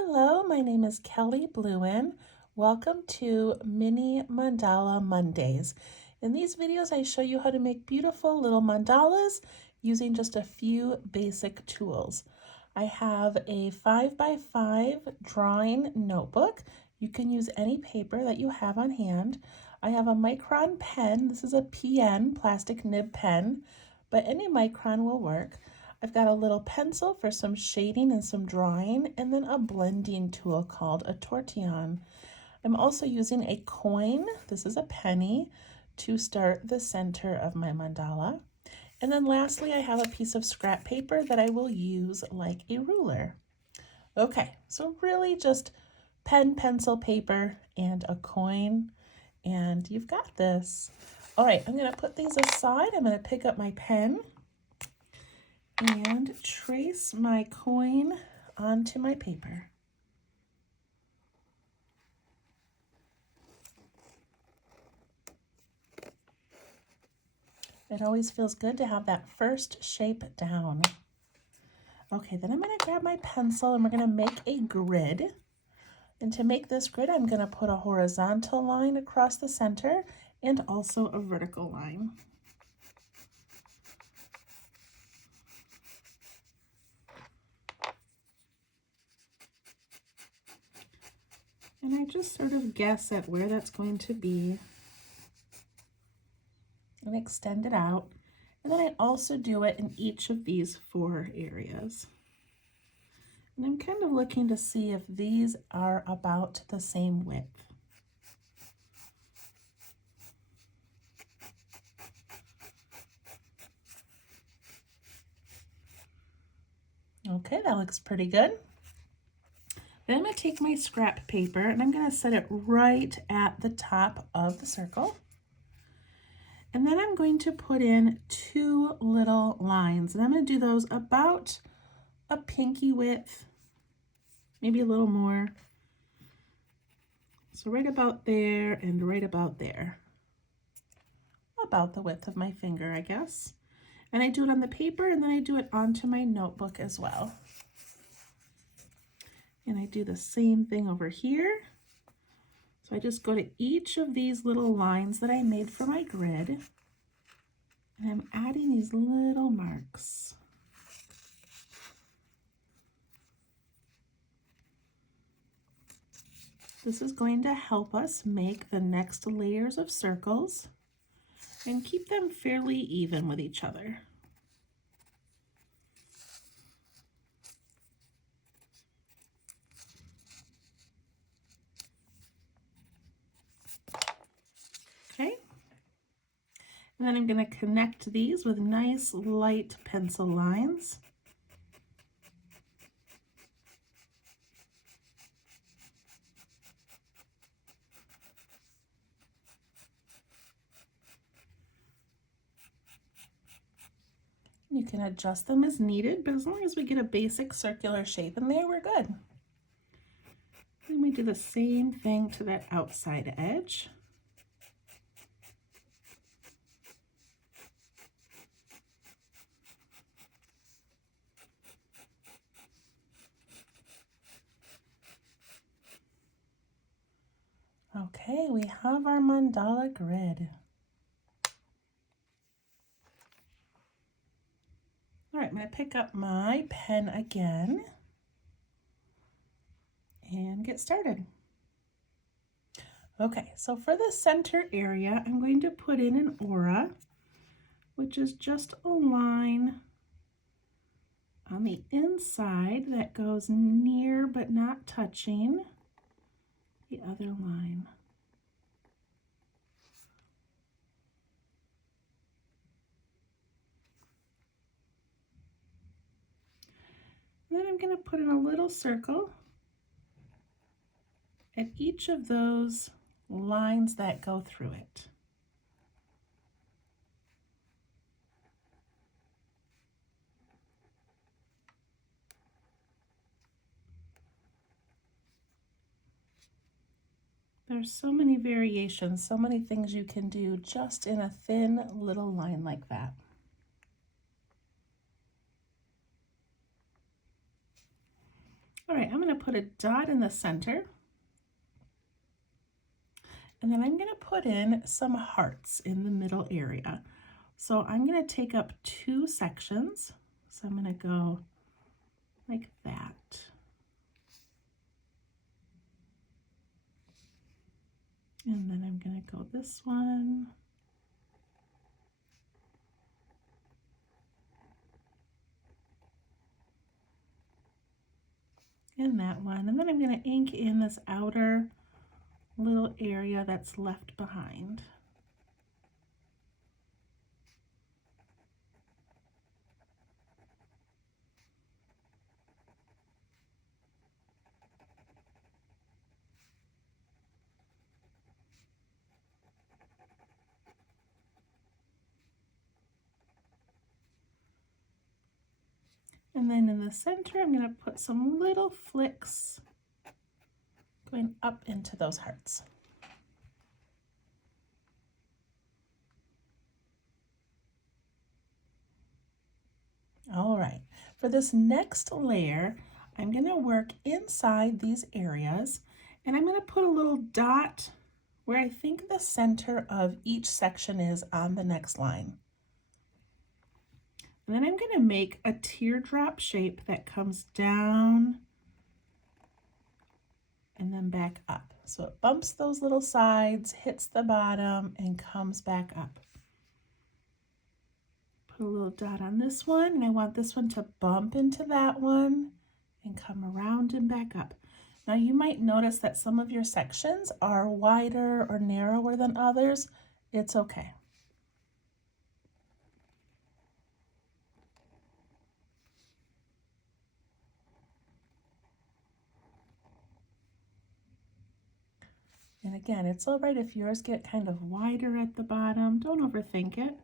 Hello, my name is Kelly Bluen. Welcome to Mini Mandala Mondays. In these videos, I show you how to make beautiful little mandalas using just a few basic tools. I have a 5x5 drawing notebook. You can use any paper that you have on hand. I have a micron pen. This is a PN, plastic nib pen, but any micron will work. I've got a little pencil for some shading and some drawing, and then a blending tool called a tortillon. I'm also using a coin, this is a penny, to start the center of my mandala. And then lastly, I have a piece of scrap paper that I will use like a ruler. Okay, so really just pen, pencil, paper, and a coin, and you've got this. All right, I'm gonna put these aside. I'm gonna pick up my pen and trace my coin onto my paper. It always feels good to have that first shape down. Okay, then I'm going to grab my pencil and we're going to make a grid. And to make this grid, I'm going to put a horizontal line across the center and also a vertical line. And I just sort of guess at where that's going to be and extend it out. And then I also do it in each of these 4 areas. And I'm kind of looking to see if these are about the same width. Okay, that looks pretty good. Then I'm going to take my scrap paper and I'm going to set it right at the top of the circle. And then I'm going to put in 2 little lines. And I'm going to do those about a pinky width, maybe a little more. So right about there and right about there. About the width of my finger, I guess. And I do it on the paper and then I do it onto my notebook as well. And I do the same thing over here. So I just go to each of these little lines that I made for my grid, and I'm adding these little marks. This is going to help us make the next layers of circles and keep them fairly even with each other. Okay, and then I'm going to connect these with nice light pencil lines. You can adjust them as needed, but as long as we get a basic circular shape in there, we're good. Then we do the same thing to that outside edge. Okay, we have our mandala grid. All right, I'm going to pick up my pen again and get started. Okay, so for the center area, I'm going to put in an aura, which is just a line on the inside that goes near but not touching the other line. Then I'm going to put in a little circle at each of those lines that go through it. There's so many variations, so many things you can do just in a thin little line like that. All right, I'm going to put a dot in the center. And then I'm going to put in some hearts in the middle area. So I'm going to take up 2 sections. So I'm going to go like that. And then I'm going to go this one. And that one. And then I'm going to ink in this outer little area that's left behind. And then in the center, I'm going to put some little flicks going up into those hearts. All right, for this next layer, I'm going to work inside these areas, and I'm going to put a little dot where I think the center of each section is on the next line. And then I'm going to make a teardrop shape that comes down and then back up. So it bumps those little sides, hits the bottom, and comes back up. Put a little dot on this one, and I want this one to bump into that one and come around and back up. Now you might notice that some of your sections are wider or narrower than others. It's okay. And again, it's all right if yours get kind of wider at the bottom. Don't overthink it.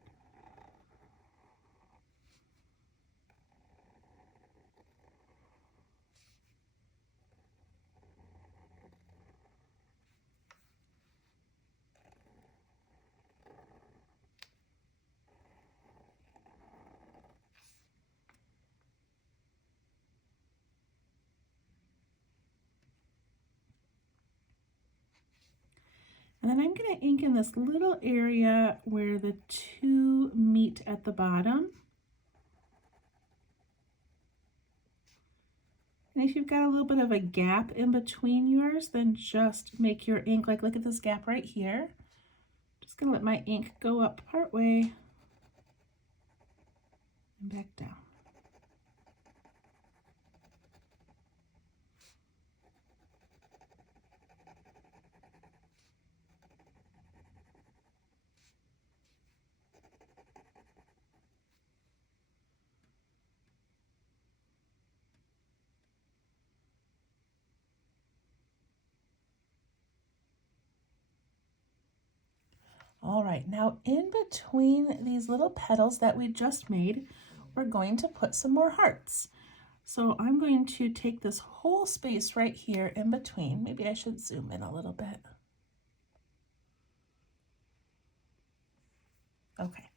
And then I'm going to ink in this little area where the 2 meet at the bottom. And if you've got a little bit of a gap in between yours, then just make your ink, like look at this gap right here. Just going to let my ink go up part way and back down. All right, now in between these little petals that we just made, we're going to put some more hearts. So I'm going to take this whole space right here in between. Maybe I should zoom in a little bit. Okay,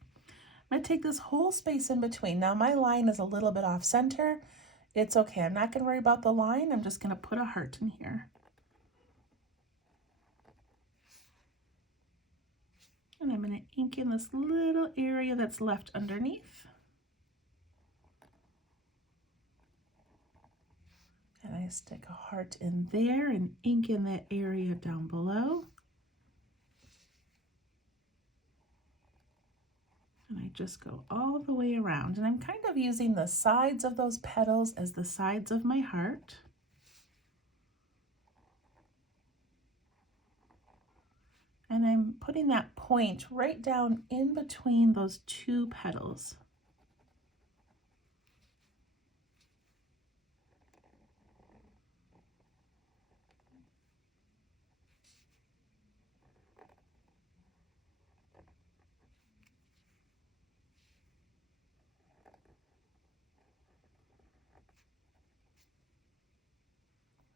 I'm going to take this whole space in between. Now my line is a little bit off center. It's okay, I'm not going to worry about the line. I'm just going to put a heart in here. And I'm going to ink in this little area that's left underneath. And I stick a heart in there and ink in that area down below. And I just go all the way around. And I'm kind of using the sides of those petals as the sides of my heart. And I'm putting that point right down in between those 2 petals.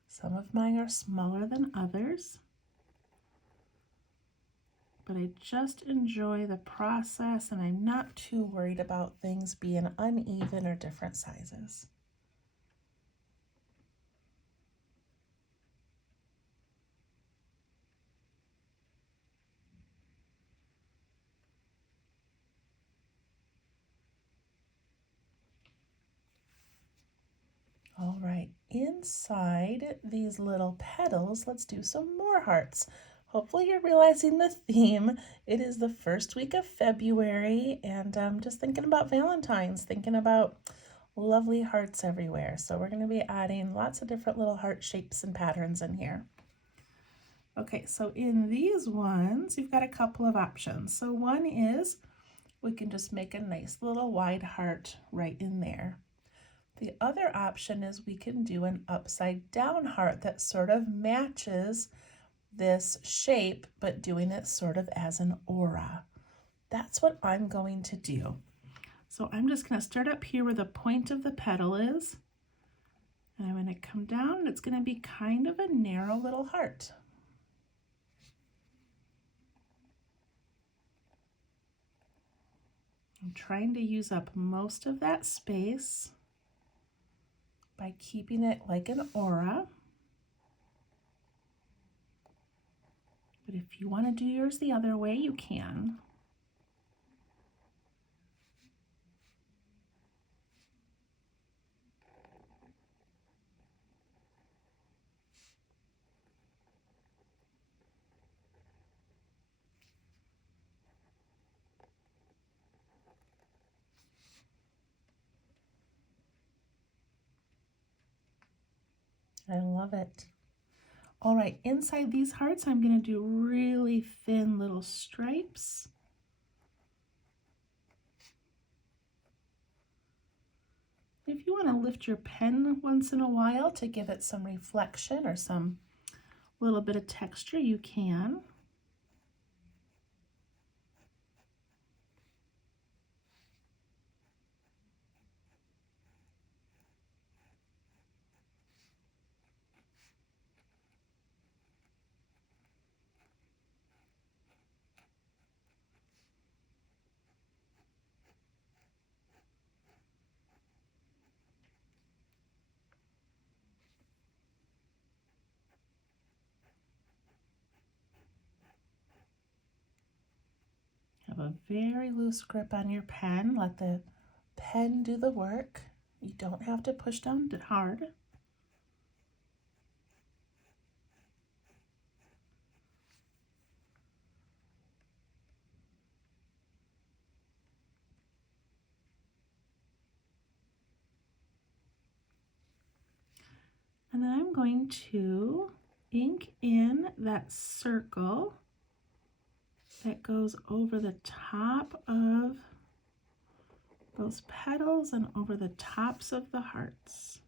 Some of mine are smaller than others, but I just enjoy the process and I'm not too worried about things being uneven or different sizes. All right, inside these little petals, let's do some more hearts. Hopefully you're realizing the theme. It is the first week of February, and I'm just thinking about Valentine's, thinking about lovely hearts everywhere. So we're going to be adding lots of different little heart shapes and patterns in here. Okay, so in these ones, you've got a couple of options. So one is we can just make a nice little wide heart right in there. The other option is we can do an upside down heart that sort of matches this shape, but doing it sort of as an aura. That's what I'm going to do. So I'm just going to start up here where the point of the petal is, and I'm going to come down, and it's going to be kind of a narrow little heart. I'm trying to use up most of that space by keeping it like an aura. But if you want to do yours the other way, you can. I love it. All right, inside these hearts, I'm going to do really thin little stripes. If you want to lift your pen once in a while to give it some reflection or some little bit of texture, you can. Have a very loose grip on your pen. Let the pen do the work. You don't have to push down hard. And then I'm going to ink in that circle that goes over the top of those petals and over the tops of the hearts.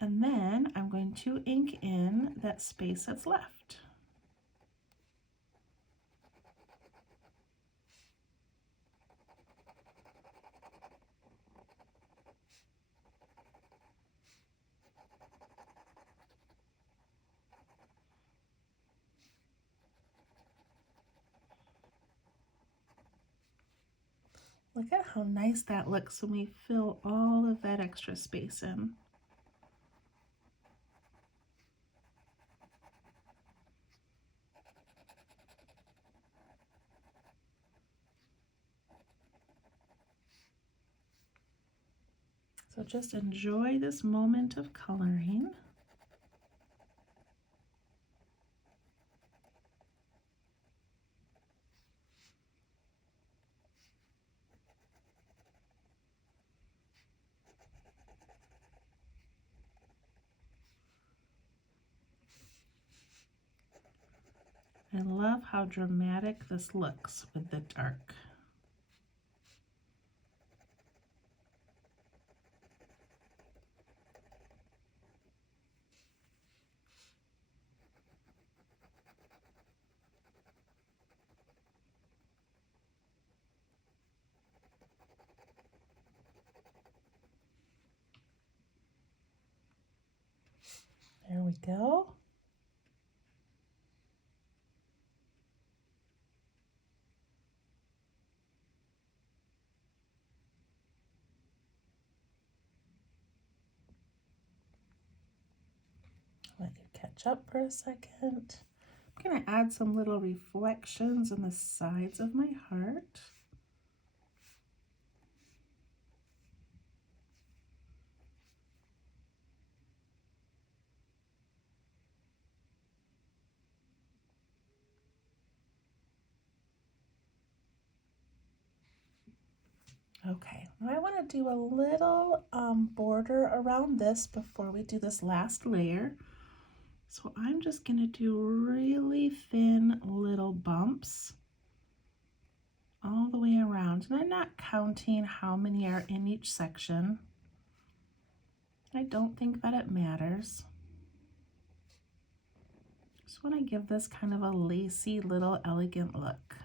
And then I'm going to ink in that space that's left. Look at how nice that looks when we fill all of that extra space in. So just enjoy this moment of coloring. I love how dramatic this looks with the dark. There we go. Let you catch up for a second. I'm going to add some little reflections on the sides of my heart. Okay, now I want to do a little border around this before we do this last layer. So I'm just going to do really thin little bumps all the way around. And I'm not counting how many are in each section. I don't think that it matters. Just want to give this kind of a lacy little elegant look.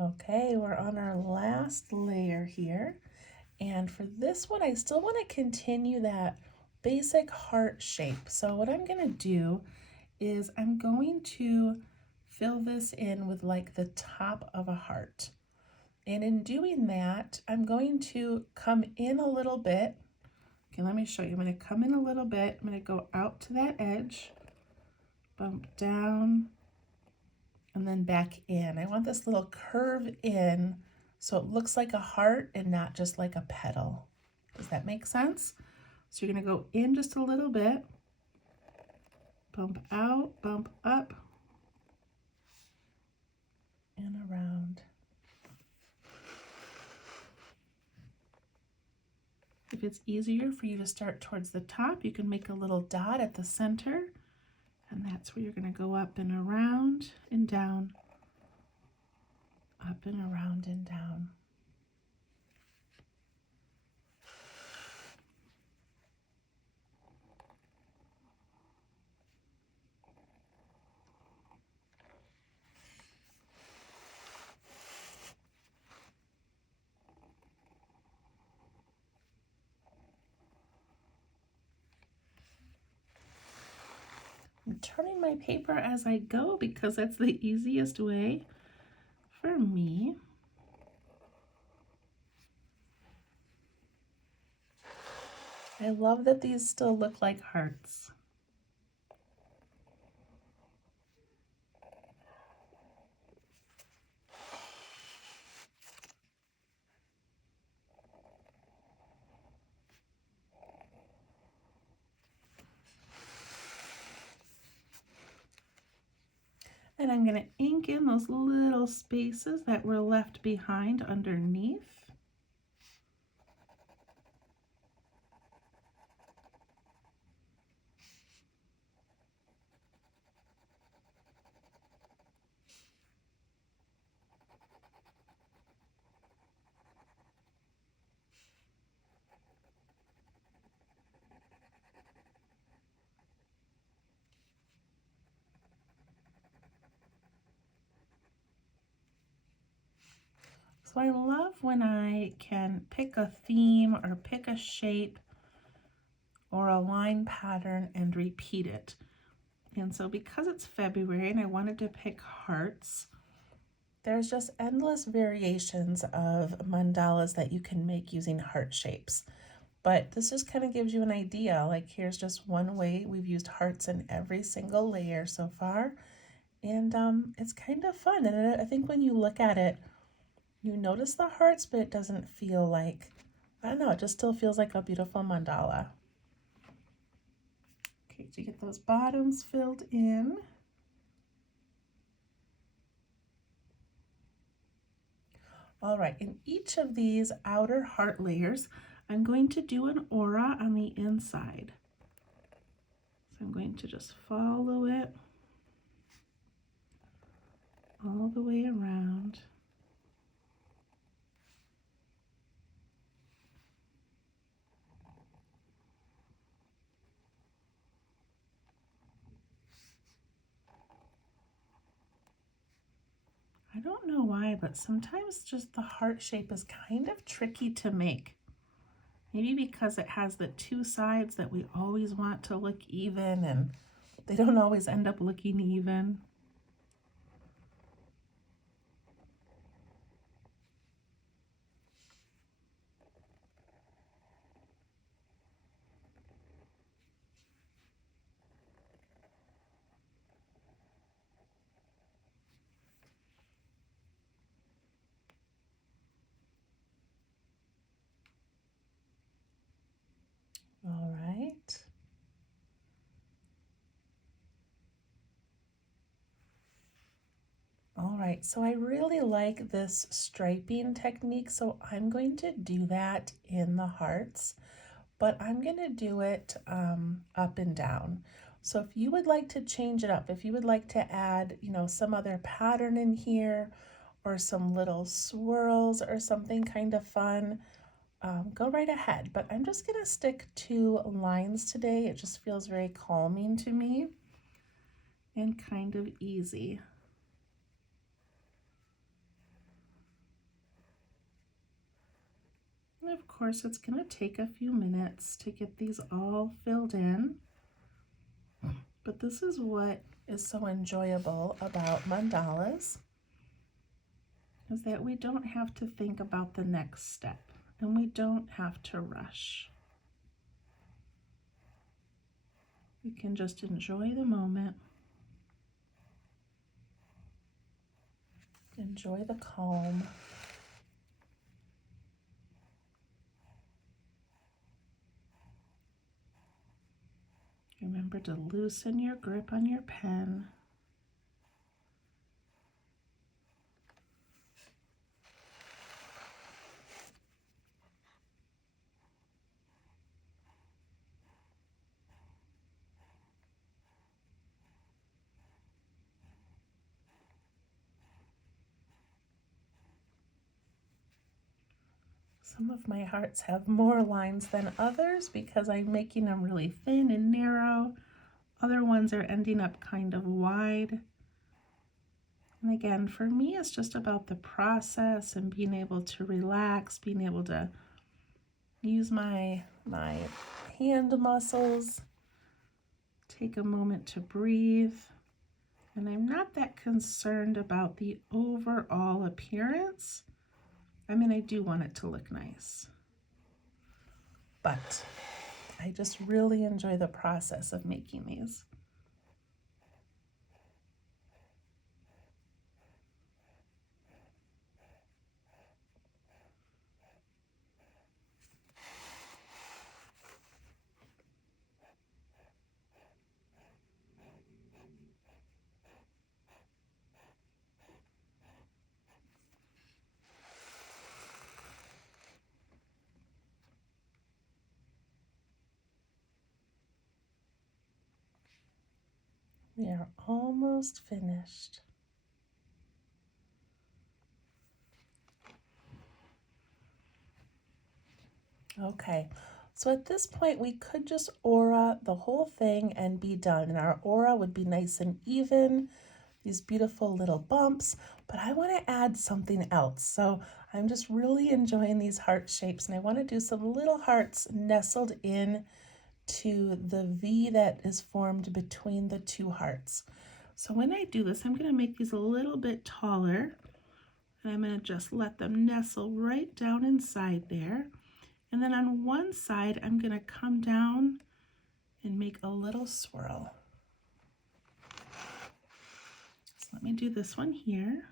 Okay, we're on our last layer here. And for this one, I still want to continue that basic heart shape. So what I'm going to do is I'm going to fill this in with like the top of a heart. And in doing that, I'm going to come in a little bit. Okay, let me show you. I'm going to come in a little bit. I'm going to go out to that edge, bump down, and then back in. I want this little curve in so it looks like a heart and not just like a petal. Does that make sense? So you're going to go in just a little bit, bump out, bump up, and around. If it's easier for you to start towards the top, you can make a little dot at the center, and that's where you're going to go up and around and down, up and around and down. I'm turning my paper as I go because that's the easiest way for me. I love that these still look like hearts. And I'm going to ink in those little spaces that were left behind underneath. So I love when I can pick a theme or pick a shape or a line pattern and repeat it. And so because it's February and I wanted to pick hearts, there's just endless variations of mandalas that you can make using heart shapes. But this just kind of gives you an idea. Like here's just one way. We've used hearts in every single layer so far. And it's kind of fun. And I think when you look at it, you notice the hearts, but it doesn't feel like, I don't know, it just still feels like a beautiful mandala. Okay, so you get those bottoms filled in. All right, in each of these outer heart layers, I'm going to do an aura on the inside. So I'm going to just follow it all the way around. I don't know why, but sometimes just the heart shape is kind of tricky to make. Maybe because it has the two sides that we always want to look even, and they don't always end up looking even. right, so I really like this striping technique, so I'm going to do that in the hearts, but I'm going to do it up and down. So if you would like to change it up, if you would like to add, some other pattern in here or some little swirls or something kind of fun, go right ahead. But I'm just going to stick to lines today. It just feels very calming to me and kind of easy. And of course, it's going to take a few minutes to get these all filled in. But this is what is so enjoyable about mandalas, is that we don't have to think about the next step and we don't have to rush. We can just enjoy the moment, enjoy the calm. Remember to loosen your grip on your pen. Some of my hearts have more lines than others because I'm making them really thin and narrow. Other ones are ending up kind of wide. And again, for me, it's just about the process and being able to relax, being able to use my hand muscles, take a moment to breathe. And I'm not that concerned about the overall appearance. I mean, I do want it to look nice, but I just really enjoy the process of making these. We are almost finished. Okay, so at this point we could just aura the whole thing and be done, and our aura would be nice and even, these beautiful little bumps, but I want to add something else. So I'm just really enjoying these heart shapes, and I want to do some little hearts nestled in to the V that is formed between the two hearts. So when I do this, I'm going to make these a little bit taller, and I'm going to just let them nestle right down inside there. And then on one side, I'm going to come down and make a little swirl. So let me do this one here.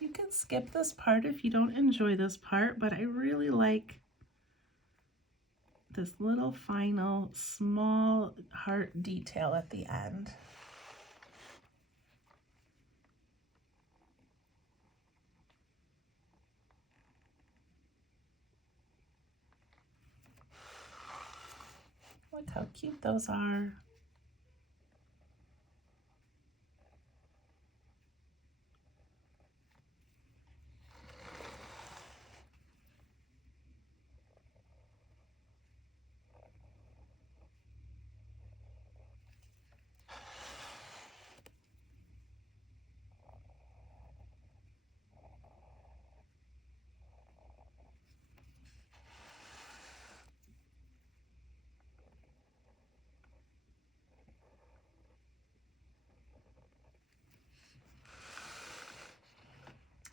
You can skip this part if you don't enjoy this part, but I really like this little final small heart detail at the end. Look how cute those are.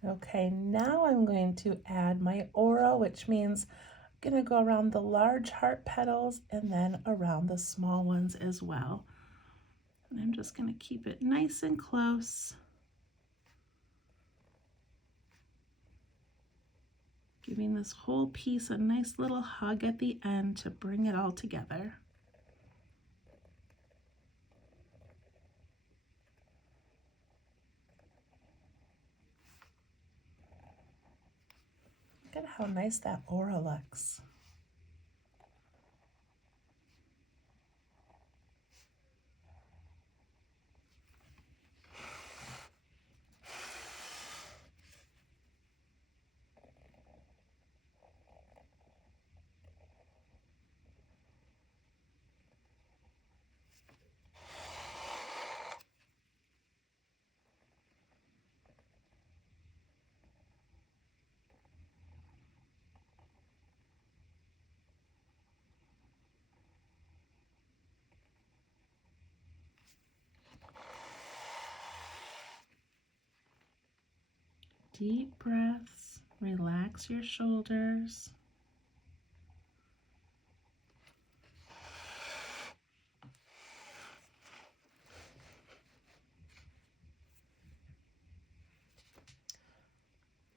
Okay, now I'm going to add my aura, which means I'm going to go around the large heart petals and then around the small ones as well. And I'm just going to keep it nice and close. Giving this whole piece a nice little hug at the end to bring it all together. Look at how nice that aura looks. Deep breaths, relax your shoulders.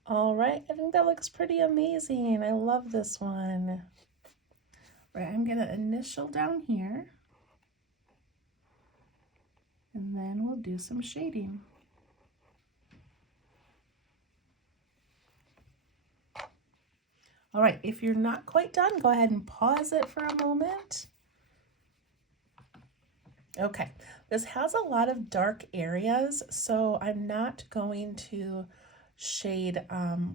All right, I think that looks pretty amazing. I love this one. Right, I'm gonna initial down here, and then we'll do some shading. All right, if you're not quite done, go ahead and pause it for a moment. Okay, this has a lot of dark areas, so I'm not going to shade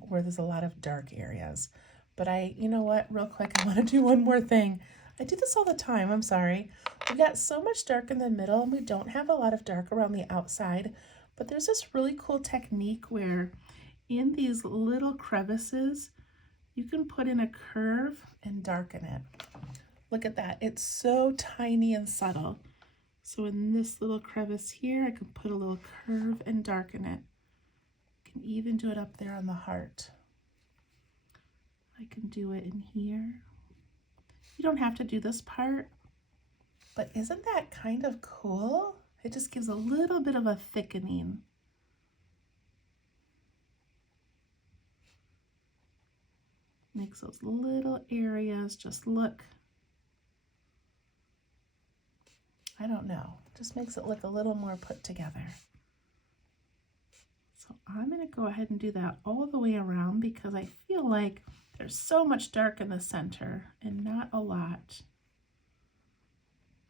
where there's a lot of dark areas. But you know what, real quick, I want to do one more thing. I do this all the time, I'm sorry. We've got so much dark in the middle and we don't have a lot of dark around the outside, but there's this really cool technique where in these little crevices, you can put in a curve and darken it. Look at that, it's so tiny and subtle. So in this little crevice here, I can put a little curve and darken it. I can even do it up there on the heart. I can do it in here. You don't have to do this part, but isn't that kind of cool? It just gives a little bit of a thickening. Makes those little areas just look, I don't know, just makes it look a little more put together. So I'm going to go ahead and do that all the way around because I feel like there's so much dark in the center and not a lot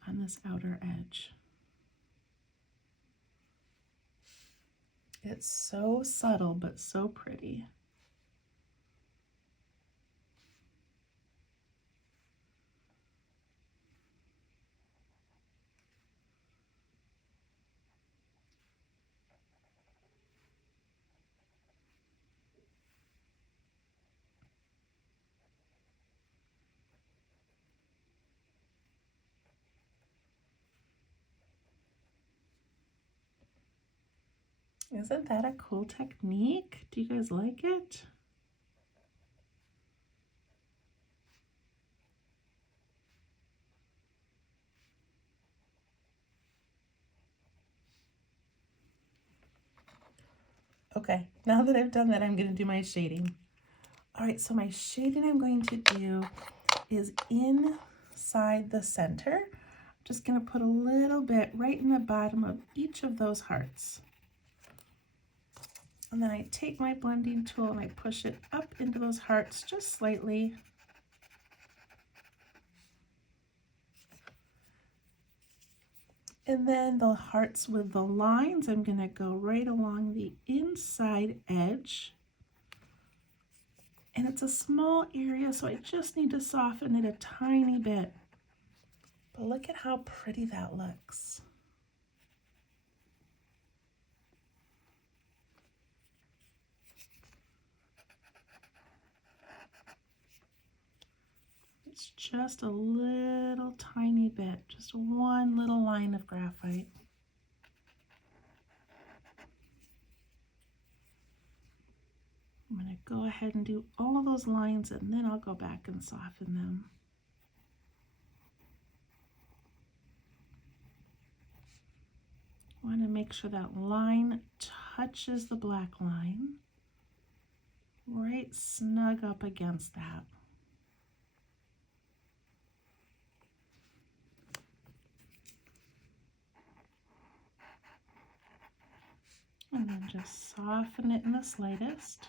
on this outer edge. It's so subtle but so pretty. Isn't that a cool technique? Do you guys like it? Okay, now that I've done that, I'm going to do my shading. All right, so my shading I'm going to do is inside the center. I'm just going to put a little bit right in the bottom of each of those hearts. And then I take my blending tool and I push it up into those hearts just slightly. And then the hearts with the lines, I'm going to go right along the inside edge. And it's a small area, so I just need to soften it a tiny bit. But look at how pretty that looks. It's just a little tiny bit, just one little line of graphite. I'm going to go ahead and do all those lines and then I'll go back and soften them. I want to make sure that line touches the black line. right snug up against that. And then just soften it in the slightest.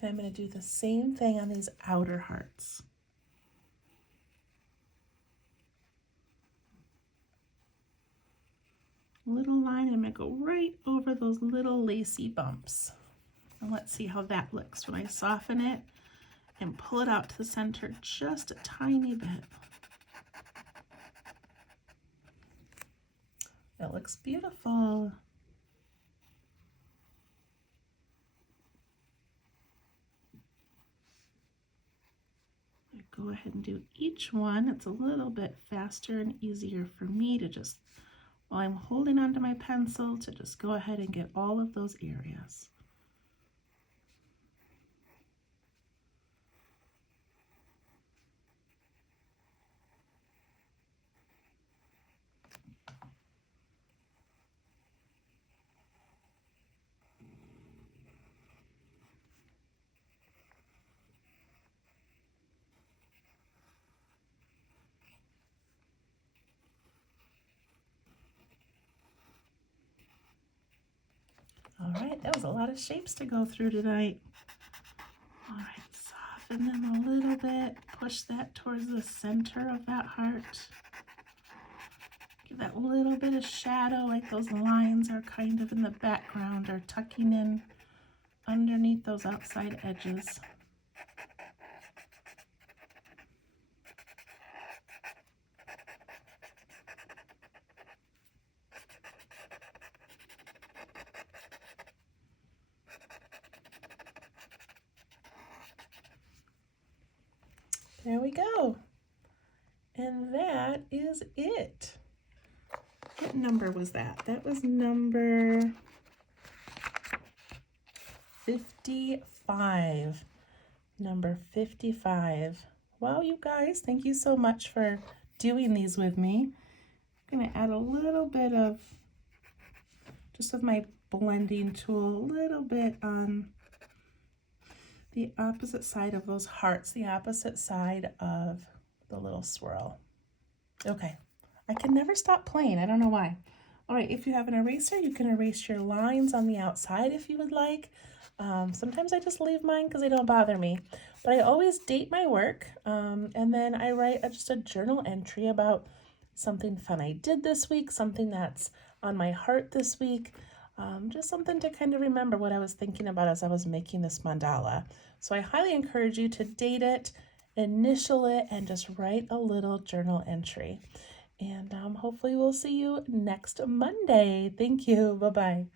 And I'm going to do the same thing on these outer hearts. Little line, and I'm going to go right over those little lacy bumps. And let's see how that looks when I soften it and pull it out to the center just a tiny bit. That looks beautiful. I go ahead and do each one. It's a little bit faster and easier for me to just, while I'm holding onto my pencil, to just go ahead and get all of those areas. All right, that was a lot of shapes to go through tonight. All right, soften them a little bit. Push that towards the center of that heart. Give that little bit of shadow, like those lines are kind of in the background or tucking in underneath those outside edges. There we go. And that is it. What number was that? That was number 55. Number 55. Wow, you guys, thank you so much for doing these with me. I'm going to add a little bit of, just with my blending tool, a little bit on the opposite side of those hearts, the opposite side of the little swirl. Okay, I can never stop playing. I don't know why. All right, if you have an eraser, you can erase your lines on the outside if you would like. Sometimes I just leave mine because they don't bother me. But I always date my work, and then I write just a journal entry about something fun I did this week, something that's on my heart this week, just something to kind of remember what I was thinking about as I was making this mandala. So I highly encourage you to date it, initial it, and just write a little journal entry. And hopefully we'll see you next Monday. Thank you. Bye-bye.